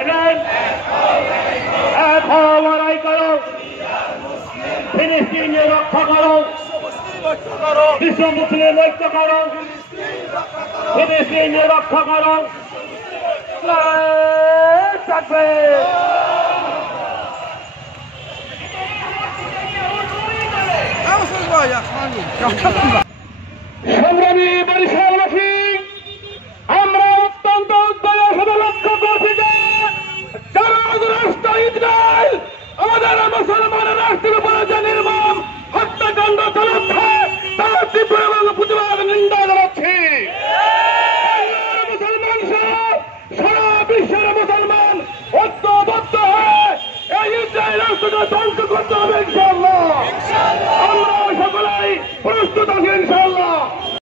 Second, এক হও, লড়াই করো, ফিলিস্তিনের রক্ষা করো, বিশ্ব মুসলিম ঐক্য করো, ফিলিস্তিনের রক্ষা করো। থাকবে সংগ্রামী বরিশালবাসী, আমরা অত্যন্ত উদ্বেগের সাথে লক্ষ্য করছি যে যারা রাষ্ট্র ইসরায়েল আমাদের মুসলমানের রাষ্ট্রের উপরে যে নির্মম হত্যাকাণ্ড চালাচ্ছে তার তীব্র এবং প্রতিবাদ নিন্দা জানাচ্ছি। মুসলমান সহ সারা বিশ্বের মুসলমান ঐক্যবদ্ধ হয়ে এই ইসরায়েল রাষ্ট্রকে ধ্বংস করতে হবে ইনশাআল্লাহ। আমরা সকলেই প্রস্তুত আছি ইনশাআল্লাহ।